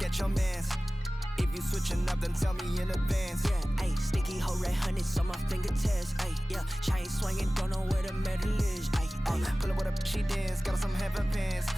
Get your mans. If you switching up, then tell me in advance. Yeah, ayy, sticky hoe red hundreds on my fingertips. Ayy, yeah, chain swinging, don't know where the metal is. Ayy, ayy. Pull up with a she dance, got some heaven pants.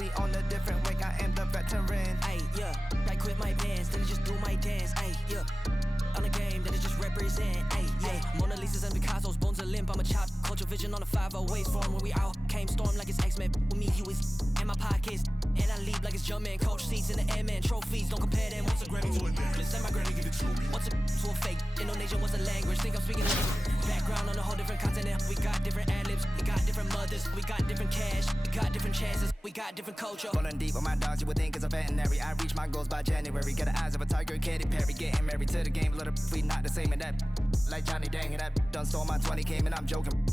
We on a different way, I am the veteran. Ayy, yeah, I quit my bands, then I just do my dance. Ayy, yeah, on the game, then I just represent. Ayy, yeah, Mona Lisa's and Picasso's, bones are limp, I'm a chop. Culture vision on the 5-0 waveform. When we out, came storm like it's X-Men. With me, you is in my pockets. And I leave like it's Jumpman, coach seats in the airman, trophies, don't compare them. What's a Grammy to a necklace? And my granny give it to me. What's a to a fake? Indonesian, what's a language? Think I'm speaking language. Background on a whole different continent. We got different ad-libs, we got different mothers, we got different cash, we got different chances, we got different culture. Rolling deep with my dogs, you would think it's a veterinary. I reach my goals by January. Got the eyes of a tiger, Katy Perry. Getting married to the game, little we not the same in that. Like Johnny Dang, and that done stole my 20, came and I'm joking.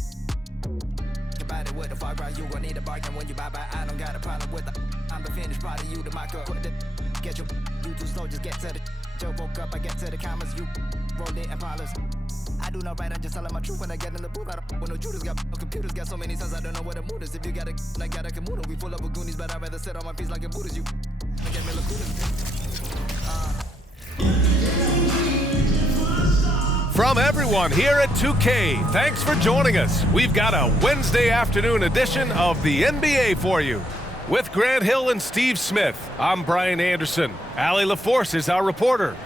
About it with the far right, you gon' need a bargain when you buy. I don't got a problem with the. I'm the finished product, you the mock up. Get you too slow, just get to the. Joe woke up, I get to the commas, you roll it and polish. I do not write, I'm just telling my truth when I get in the booth. I don't when no Judas got computers, got so many sons, I don't know what the mood is. If you got a like got a Kamuda, we full up with Goonies, but I'd rather sit on my feet like a Buddhist. You get me From everyone here at 2K, thanks for joining us. We've got a Wednesday afternoon edition of the NBA for you. With Grant Hill and Steve Smith, I'm Brian Anderson. Allie LaForce is our reporter.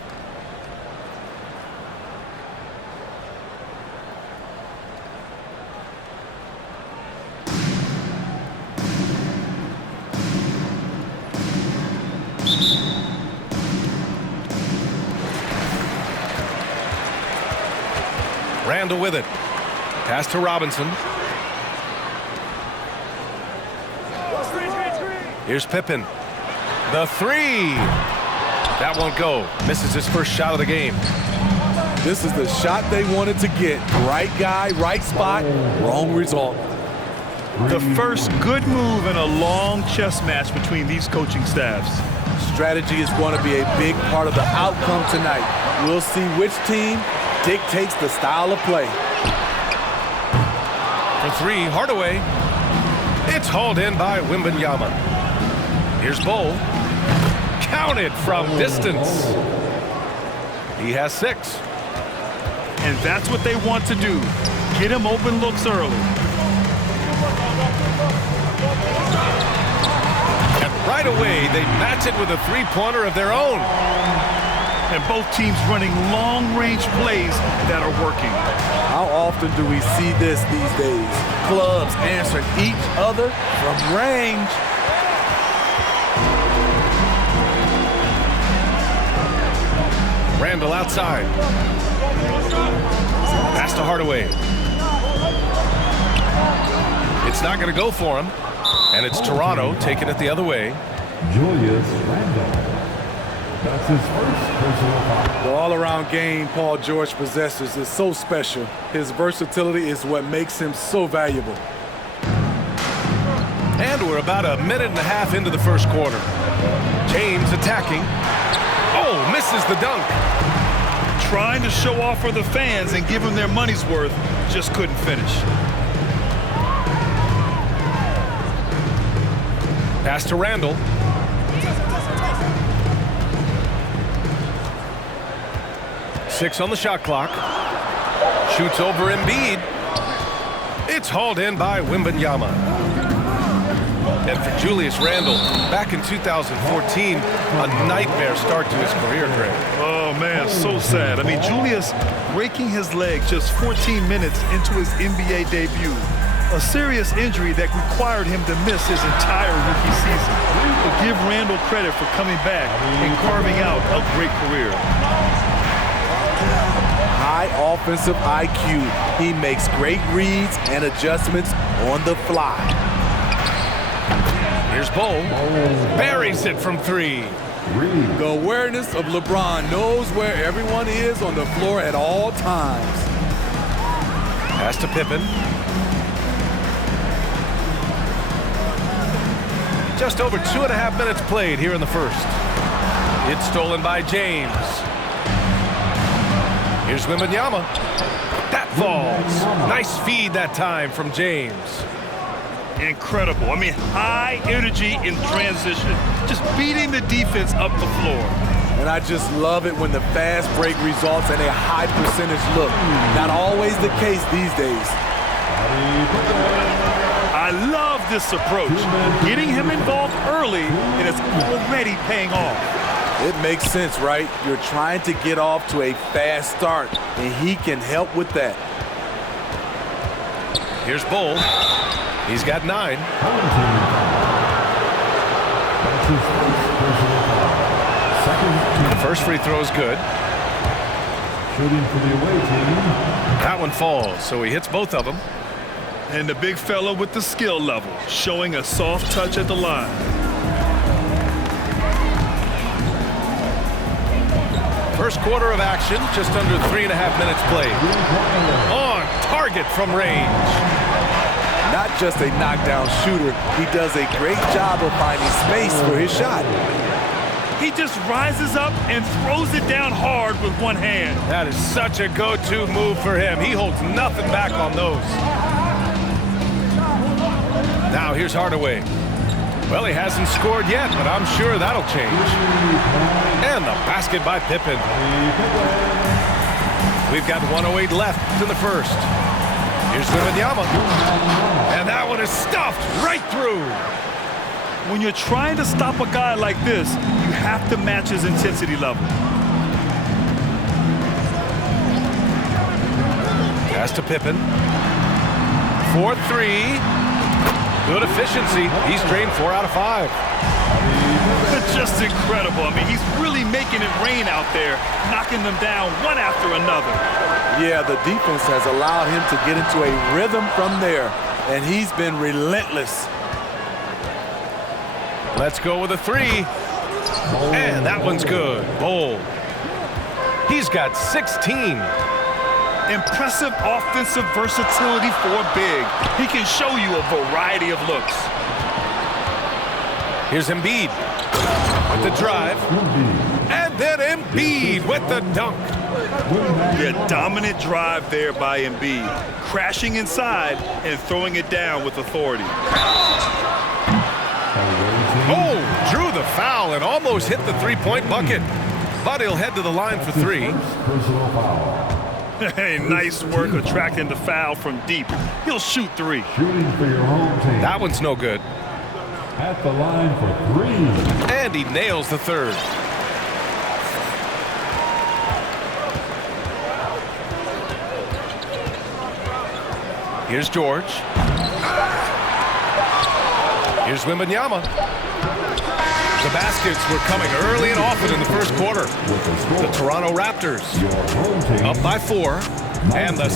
Randall with it. Pass to Robinson. Here's Pippen. The three. That won't go. Misses his first shot of the game. This is the shot they wanted to get. Right guy, right spot, wrong result. The first good move in a long chess match between these coaching staffs. Strategy is going to be a big part of the outcome tonight. We'll see which team dictates the style of play. For three, Hardaway. It's hauled in by Wembanyama. Here's Bol. Counted from distance. He has 6. And that's what they want to do. Get him open looks early. And right away, they match it with a three-pointer of their own. And both teams running long-range plays that are working. How often do we see this these days? Clubs answering each other from range. Randall outside. Pass to Hardaway. It's not going to go for him. And it's Toronto taking it the other way. Julius Randle. That's his first personal foul. The all-around game Paul George possesses is so special. His versatility is what makes him so valuable. And we're about a minute and a half into the first quarter. James attacking. Oh, misses the dunk. Trying to show off for the fans and give them their money's worth, just couldn't finish. Pass to Randall. Six on the shot clock. Shoots over Embiid. It's hauled in by Wembanyama. And for Julius Randle, back in 2014, a nightmare start to his career, Greg. Oh, man, so sad. I mean, Julius breaking his leg just 14 minutes into his NBA debut. A serious injury that required him to miss his entire rookie season. But give Randle credit for coming back and carving out a great career. High offensive IQ. He makes great reads and adjustments on the fly. Here's Bol. Buries it from 3. The awareness of LeBron knows where everyone is on the floor at all times. Pass to Pippen. Just over 2.5 minutes played here in the first. It's stolen by James. Here's Wembanyama. That falls. Nice feed that time from James. Incredible. I mean, high energy in transition. Just beating the defense up the floor. And I just love it when the fast break results in a high percentage look. Not always the case these days. I love this approach. Getting him involved early, and it's already paying off. It makes sense, right? You're trying to get off to a fast start, and he can help with that. Here's Bull. He's got 9. That's his first personal foul. Second The first free throw is good. shooting for the away team. That one falls, so he hits both of them. And the big fella with the skill level, showing a soft touch at the line. First quarter of action, just under 3.5 minutes played. On target from range. Not just a knockdown shooter, he does a great job of finding space for his shot. He just rises up and throws it down hard with one hand. That is such a go-to move for him. He holds nothing back on those. Now here's Hardaway. Well, he hasn't scored yet, but I'm sure that'll change. And the basket by Pippen. We've got 1:08 left in the first. Here's Wembanyama. And that one is stuffed right through. When you're trying to stop a guy like this, you have to match his intensity level. Pass to Pippen. 4-3. Good efficiency. He's drained 4 out of 5. Just incredible. I mean, he's really making it rain out there, knocking them down one after another. Yeah, the defense has allowed him to get into a rhythm from there, and he's been relentless. Let's go with a 3. And that one's good. Bold. He's got 16. Impressive offensive versatility for big. He can show you a variety of looks. Here's Embiid with the drive. And then Embiid with the dunk. Yeah, dominant drive there by Embiid. Crashing inside and throwing it down with authority. Oh, drew the foul and almost hit the three-point bucket. But he'll head to the line for 3. Personal foul. Hey, nice work attracting the foul from deep. He'll shoot 3. Shooting for your home team. That one's no good. At the line for 3. And he nails the 3rd. Here's George. Here's Wembanyama. The baskets were coming early and often in the first quarter. The Toronto Raptors Your home team. up by 4. And the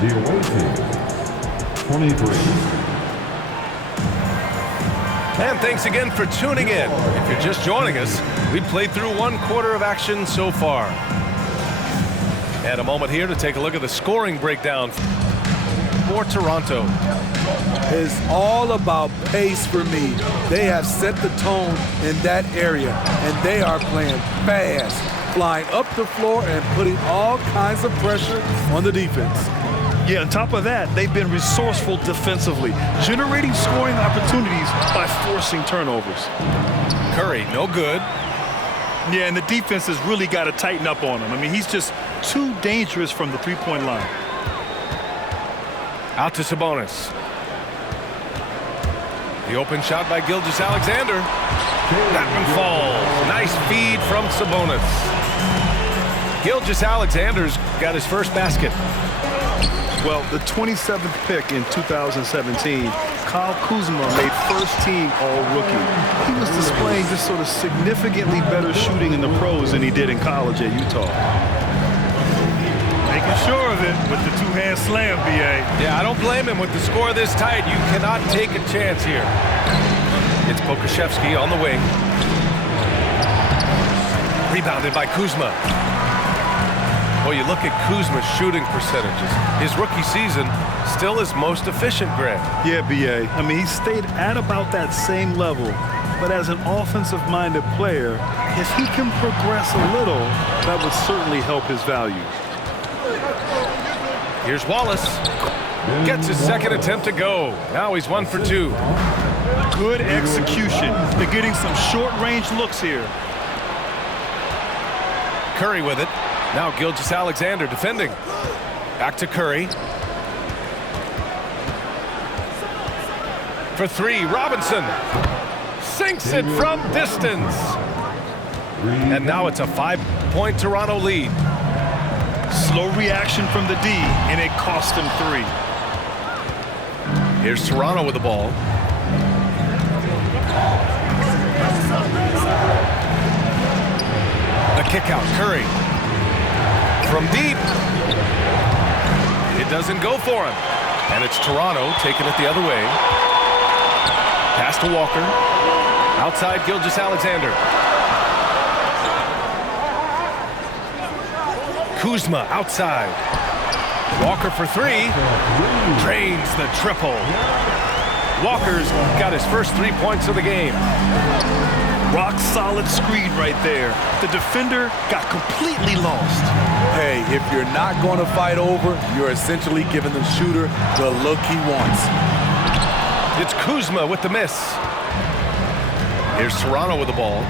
away team. 23. And thanks again for tuning in. If you're just joining us, we played through 1 quarter of action so far. And a moment here to take a look at the scoring breakdown for Toronto. It's all about pace for me. They have set the tone in that area, and they are playing fast, flying up the floor and putting all kinds of pressure on the defense. Yeah, on top of that, they've been resourceful defensively, generating scoring opportunities by forcing turnovers. Curry, no good. Yeah, and the defense has really got to tighten up on him. I mean, he's just too dangerous from the three-point line. Out to Sabonis. The open shot by Gilgeous-Alexander. That one falls. Nice feed from Sabonis. Gilgeous-Alexander's got his first basket. Well, the 27th pick in 2017, Kyle Kuzma made first-team All-Rookie. He was displaying just sort of significantly better shooting in the pros than he did in college at Utah. Making sure of it with the two-hand slam, B.A. Yeah, I don't blame him with the score this tight. You cannot take a chance here. It's Pokusevski on the wing. Rebounded by Kuzma. Well, you look at Kuzma's shooting percentages. His rookie season, still his most efficient, Grant. Yeah, B.A. I mean, he stayed at about that same level but as an offensive-minded player, if he can progress a little, that would certainly help his value. Here's Wallace. Gets his second attempt to go. Now he's 1 for 2. Good execution. They're getting some short-range looks here. Curry with it. Now Gilgeous-Alexander defending. Back to Curry. For 3, Robinson. Sinks it from distance. And now it's a 5-point Toronto lead. Slow reaction from the D, and it cost him 3. Here's Toronto with the ball. The kick out, Curry. From deep. It doesn't go for him. And it's Toronto taking it the other way. Pass to Walker. Outside Gilgeous-Alexander. Kuzma outside. Walker for 3. Drains the triple. Walker's got his first 3 points of the game. Rock solid screen right there. The defender got completely lost. Hey, if you're not going to fight over, you're essentially giving the shooter the look he wants. It's Kuzma with the miss. Here's Toronto with the ball.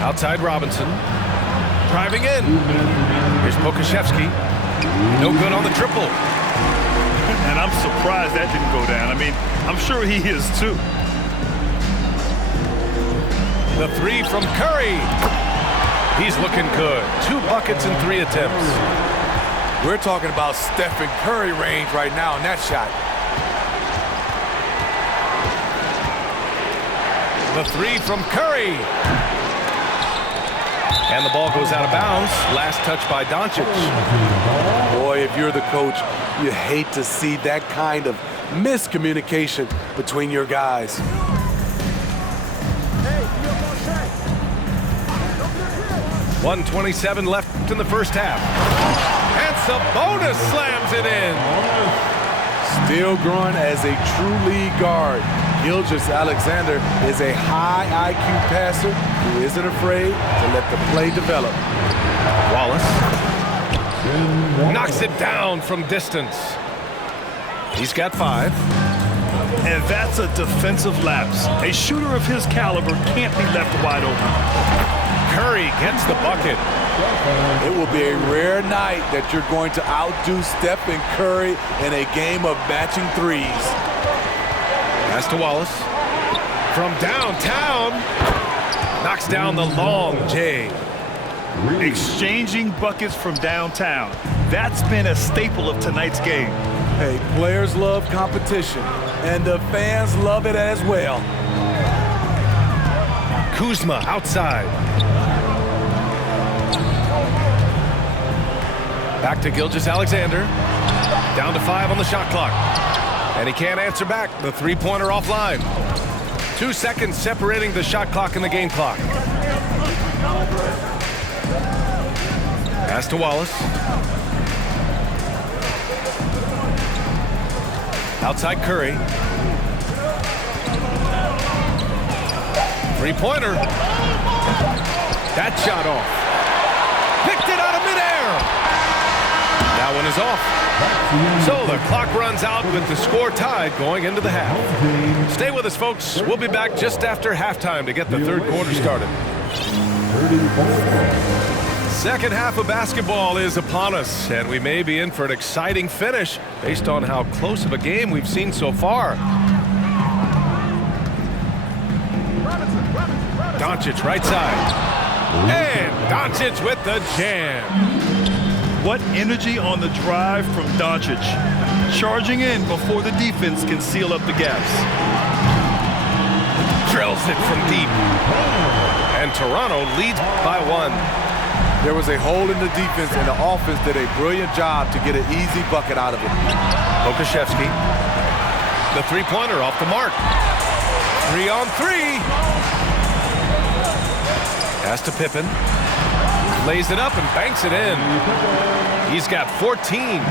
Outside Robinson. Driving in. Here's Pokusevski. No good on the triple. And I'm surprised that didn't go down. I mean, I'm sure he is too. The 3 from Curry. He's looking good. 2 buckets in 3 attempts. We're talking about Stephen Curry range right now in that shot. The 3 from Curry. And the ball goes out of bounds. Last touch by Doncic. Boy, if you're the coach, you hate to see that kind of miscommunication between your guys. 1:27 left in the first half. And Sabonis slams it in. Still growing as a true lead guard, Gilgeous-Alexander is a high IQ passer who isn't afraid to let the play develop. Wallace knocks it down from distance. He's got 5. And that's a defensive lapse. A shooter of his caliber can't be left wide open. Curry gets the bucket. It will be a rare night that you're going to outdo Stephen Curry in a game of matching threes. Pass to Wallace. From downtown. Knocks down the long J. Exchanging buckets from downtown. That's been a staple of tonight's game. Hey, players love competition, and the fans love it as well. Kuzma outside. Back to Gilgeous-Alexander. Down to 5 on the shot clock. And he can't answer back. The 3-pointer offline. 2 seconds separating the shot clock and the game clock. Pass to Wallace. Outside Curry. 3-pointer. That shot off. Picked it out of midair. That one is off. So the clock runs out with the score tied going into the half. Stay with us, folks. We'll be back just after halftime to get the third quarter started. Second half of basketball is upon us, and we may be in for an exciting finish based on how close of a game we've seen so far. Doncic right side. And Doncic with the jam. What energy on the drive from Doncic. Charging in before the defense can seal up the gaps. Drills it from deep. And Toronto leads by 1. There was a hole in the defense, and the offense did a brilliant job to get an easy bucket out of it. Pokusevski. The 3-pointer off the mark. 3 on 3. Pass to Pippen. Lays it up and banks it in. He's got 14.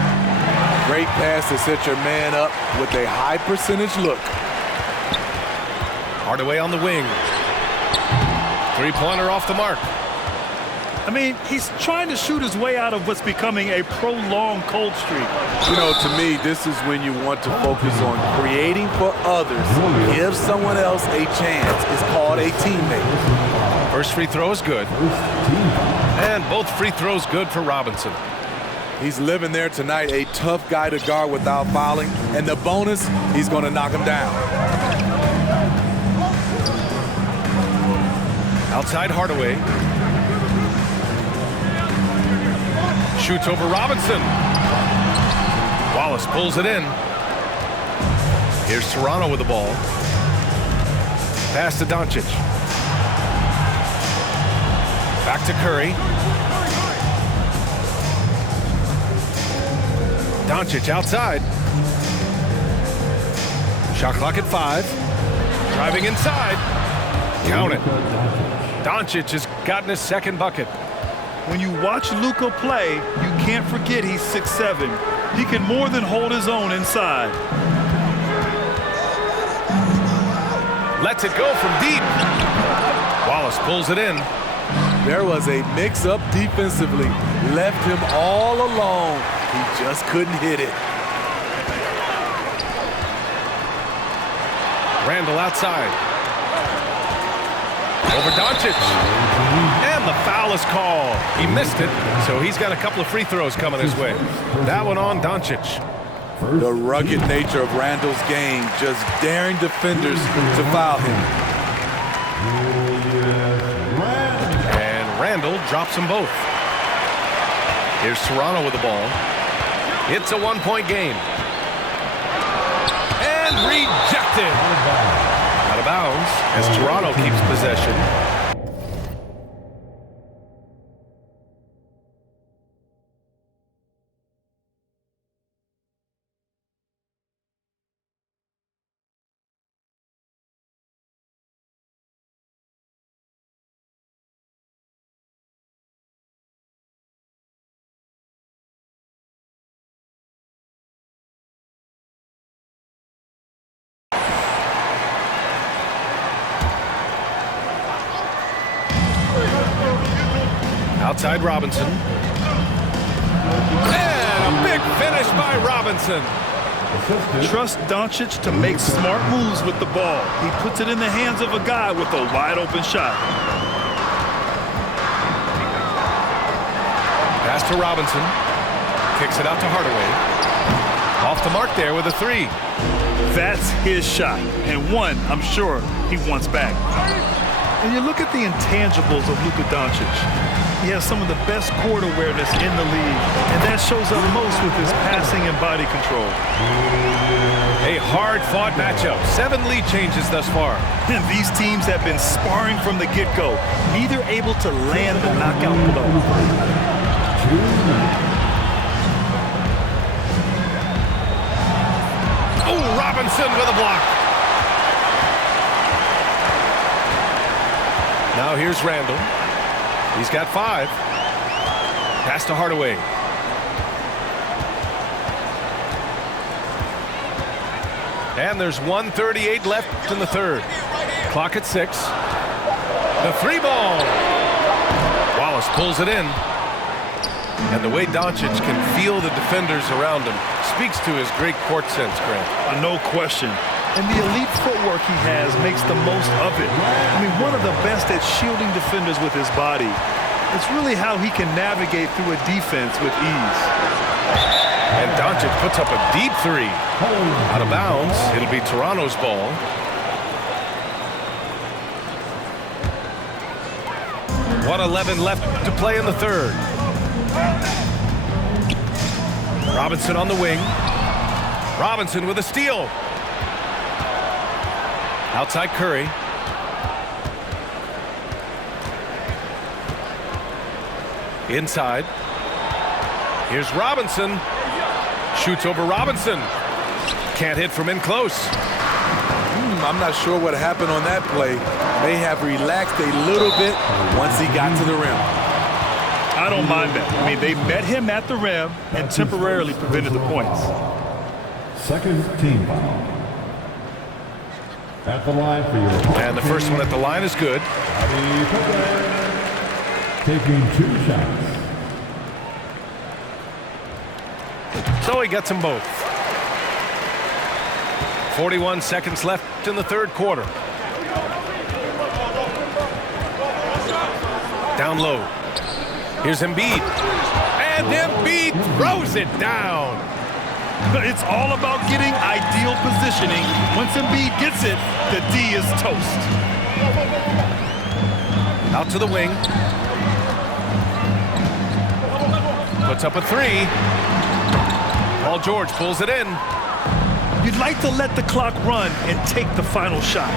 Great pass to set your man up with a high percentage look. Hardaway on the wing. Three-pointer off the mark. I mean, he's trying to shoot his way out of what's becoming a prolonged cold streak. You know, to me, this is when you want to focus on creating for others. Give someone else a chance. It's called a teammate. First free throw is good. And both free throws good for Robinson. He's living there tonight, a tough guy to guard without fouling. And the bonus, he's going to knock him down. Outside Hardaway. Shoots over Robinson. Wallace pulls it in. Here's Toronto with the ball. Pass to Doncic. Back to Curry. Doncic outside. Shot clock at 5. Driving inside. Count it. Doncic has gotten his second bucket. When you watch Luka play, you can't forget he's 6'7". He can more than hold his own inside. Lets it go from deep. Wallace pulls it in. There was a mix-up defensively. Left him all alone. He just couldn't hit it. Randall outside. Over Doncic. And the foul is called. He missed it, so he's got a couple of free throws coming his way. That one on Doncic. The rugged nature of Randall's game, just daring defenders to foul him. And Randall drops them both. Here's Toronto with the ball. It's a one-point game. And rejected. Out of bounds as Toronto keeps possession. Outside Robinson. And a big finish by Robinson. Trust Doncic to make smart moves with the ball. He puts it in the hands of a guy with a wide open shot. Pass to Robinson. Kicks it out to Hardaway. Off the mark there with a 3. That's his shot, and one I'm sure he wants back. And you look at the intangibles of Luka Doncic. He has some of the best court awareness in the league, and that shows up most with his passing and body control. A hard-fought matchup. 7 lead changes thus far. And these teams have been sparring from the get-go, neither able to land the knockout blow. Oh, Robinson with a block. Now here's Randall. He's got 5. Pass to Hardaway. And there's 1:38 left in the third. Clock at 6. The 3-ball. Wallace pulls it in. And the way Doncic can feel the defenders around him speaks to his great court sense, Grant. No question. And the elite footwork he has makes the most of it. I mean, one of the best at shielding defenders with his body. It's really how he can navigate through a defense with ease. And Doncic puts up a deep 3. Out of bounds. It'll be Toronto's ball. .111 left to play in the third. Robinson on the wing. Robinson with a steal. Outside Curry. Inside. Here's Robinson. Shoots over Robinson. Can't hit from in close. I'm not sure what happened on that play. May have relaxed a little bit once he got to the rim. I don't mind that. I mean, they met him at the rim and temporarily prevented the points. Second team foul. At the line for your... And the first one at the line is good. Taking 2 shots. So he gets them both. 41 seconds left in the third quarter. Down low. Here's Embiid. And Embiid throws it down. It's all about getting ideal positioning. Once Embiid gets it, the D is toast. Out to the wing. Puts up a 3. Paul George pulls it in. You'd like to let the clock run and take the final shot.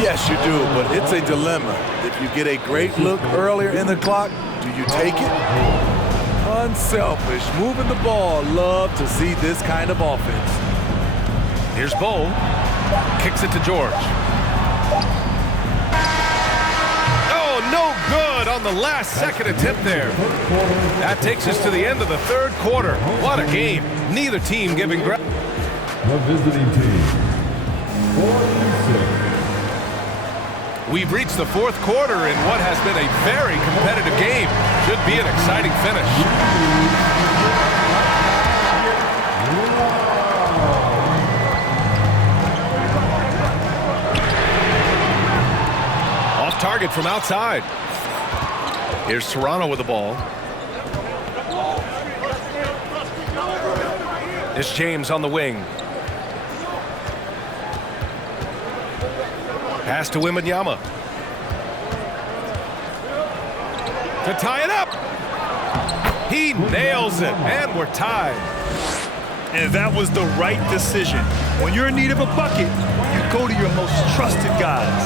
Yes, you do, but it's a dilemma. If you get a great look earlier in the clock, do you take it? Unselfish, moving the ball. Love to see this kind of offense. Here's Bo. Kicks it to George. Oh, no good on the last second attempt there. That takes us to the end of the third quarter. What a game. Neither team giving ground. The visiting team. 46. We've reached the fourth quarter in what has been a very competitive game. Should be an exciting finish. Off target from outside. Here's Toronto with the ball. It's James on the wing. Pass to Wembanyama. To tie it up. He nails it, and we're tied. And that was the right decision. When you're in need of a bucket, you go to your most trusted guys.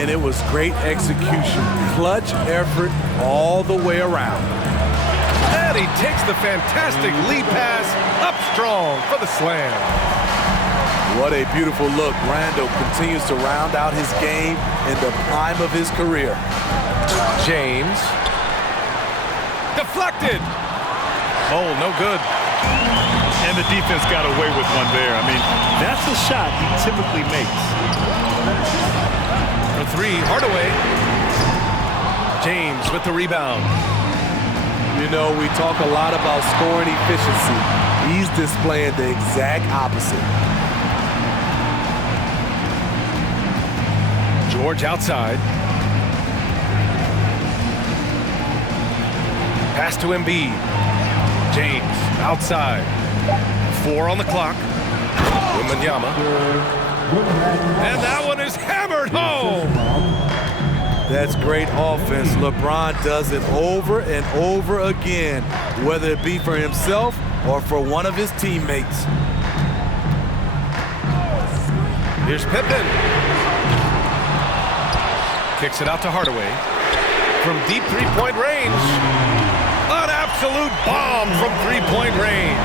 And it was great execution. Clutch effort all the way around. And he takes the fantastic lead pass up strong for the slam. What a beautiful look. Randle continues to round out his game in the prime of his career. James. Deflected. Oh, no good. And the defense got away with one there. I mean, that's the shot he typically makes. For 3, Hardaway. James with the rebound. You know, we talk a lot about scoring efficiency. He's displaying the exact opposite. George outside. Pass to Embiid. James outside. 4 on the clock. Wembanyama. And that one is hammered home. That's great offense. LeBron does it over and over again, whether it be for himself or for one of his teammates. Here's Pippen. Kicks it out to Hardaway. From deep three-point range. An absolute bomb from three-point range.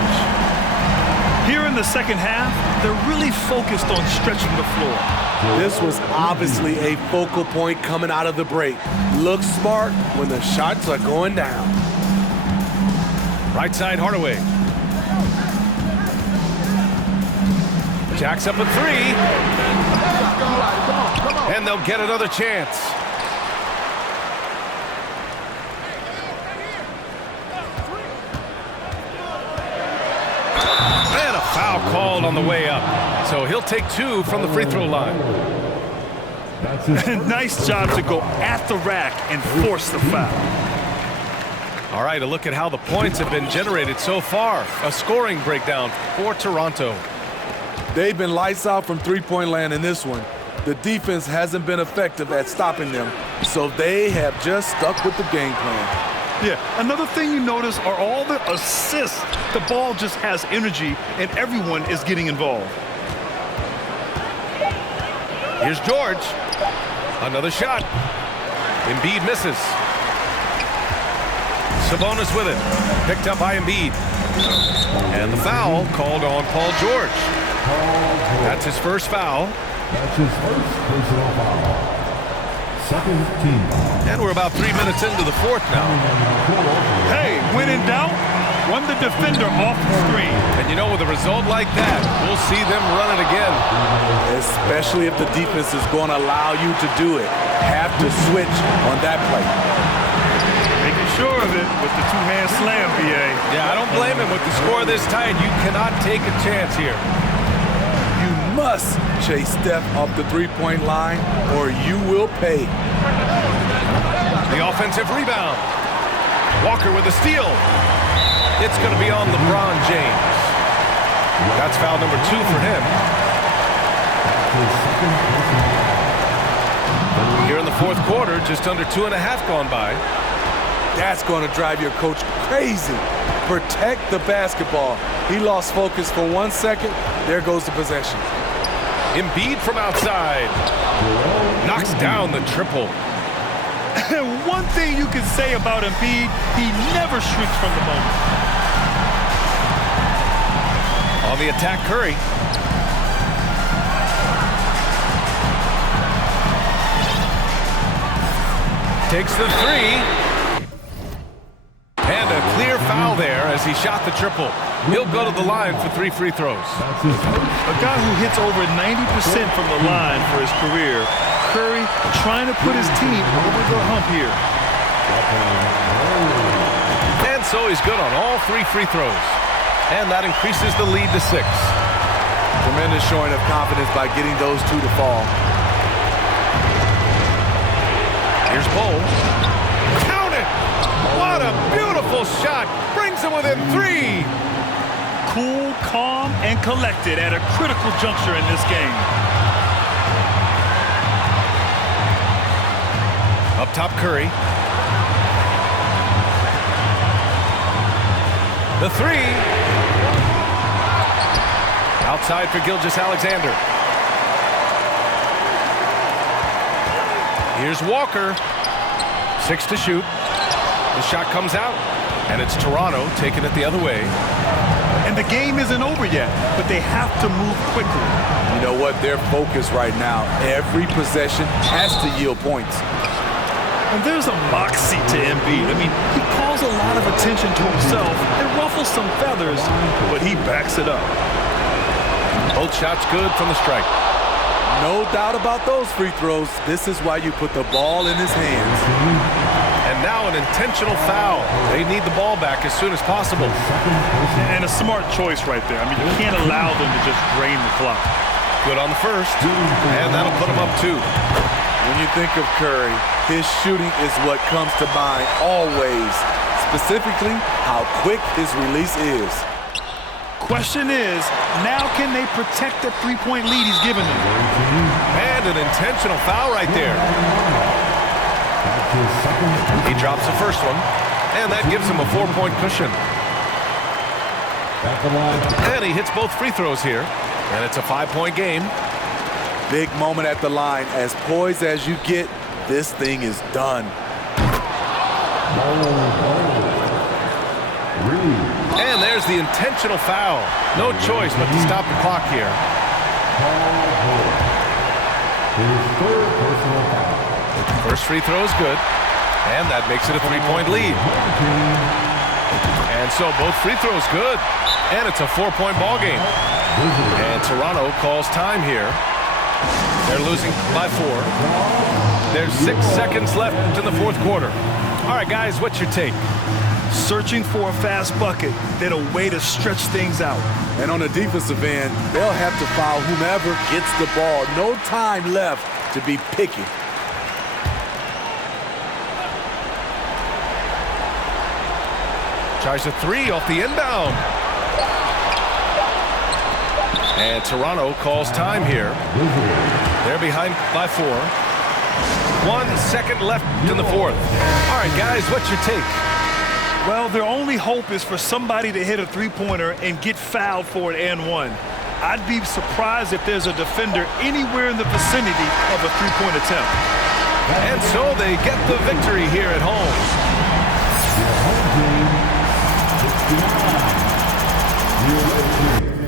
Here in the second half, they're really focused on stretching the floor. This was obviously a focal point coming out of the break. Look smart when the shots are going down. Right side, Hardaway. Jacks up a 3. And they'll get another chance. And a foul called on the way up. So he'll take 2 from the free throw line. Nice job to go at the rack and force the foul. All right, a look at how the points have been generated so far. A scoring breakdown for Toronto. They've been lights out from three-point land in this one. The defense hasn't been effective at stopping them, so they have just stuck with the game plan. Yeah, another thing you notice are all the assists. The ball just has energy, and everyone is getting involved. Here's George. Another shot. Embiid misses. Sabonis with it. Picked up by Embiid. And the foul called on Paul George. That's his first foul. That's his first personal foul. Second team. And we're about 3 minutes into the fourth now. Hey, when in doubt, run the defender off the screen. And you know, with a result like that, we'll see them run it again. Especially if the defense is going to allow you to do it. Have to switch on that play. Making sure of it with the two-hand slam, BA. Yeah, I don't blame him. With the score this tight, you cannot take a chance here. You must chase Steph off the three-point line or you will pay. The offensive rebound. Walker with a steal. It's going to be on LeBron James. That's foul number 2 for him. Here in the fourth quarter, just under 2.5 gone by. That's going to drive your coach crazy. Protect the basketball. He lost focus for 1 second. There goes the possession. Embiid from outside. Knocks down the triple. One thing you can say about Embiid, he never shrinks from the moment. On the attack, Curry. Takes the 3. And a clear foul there as he shot the triple. He'll go to the line for 3 free throws. A guy who hits over 90% from the line for his career. Curry trying to put his team over the hump here. And so he's good on all 3 free throws. And that increases the lead to 6. Tremendous showing of confidence by getting those 2 to fall. Here's Bol. Count it! What a beautiful shot! Brings him within 3. Cool, calm, and collected at a critical juncture in this game. Up top, Curry. The 3. Outside for Gilgeous-Alexander. Here's Walker. 6 to shoot. The shot comes out, and it's Toronto taking it the other way. And the game isn't over yet, but they have to move quickly. You know what? They're focused right now. Every possession has to yield points. And there's a moxie to Embiid. I mean, he calls a lot of attention to himself and ruffles some feathers, but he backs it up. Both shots good from the stripe. No doubt about those free throws. This is why you put the ball in his hands. And now an intentional foul. They need the ball back as soon as possible. And a smart choice right there. I mean, you can't allow them to just drain the clock. Good on the first, and that'll put him up 2. When you think of Curry, his shooting is what comes to mind always. Specifically, how quick his release is. Question is, now can they protect the three-point lead he's given them? And an intentional foul right there. He drops the first one, and that gives him a 4-point cushion. And he hits both free throws here, and it's a 5-point game. Big moment at the line. As poised as you get, this thing is done. And there's the intentional foul. No choice but to stop the clock here. First free throw is good, and that makes it a 3-point lead. And so both free throws good, and it's a 4-point ball game. And Toronto calls time here. They're losing by 4. There's 6 seconds left in the fourth quarter. All right, guys, what's your take? Searching for a fast bucket, then a way to stretch things out. And on the defensive end, they'll have to foul whomever gets the ball. No time left to be picky. Tries a 3 off the inbound. And Toronto calls time here. They're behind by 4. 1 second left in the fourth. All right, guys, what's your take? Well, their only hope is for somebody to hit a three-pointer and get fouled for it and 1. I'd be surprised if there's a defender anywhere in the vicinity of a three-point attempt. And so they get the victory here at home. Your home team, 69.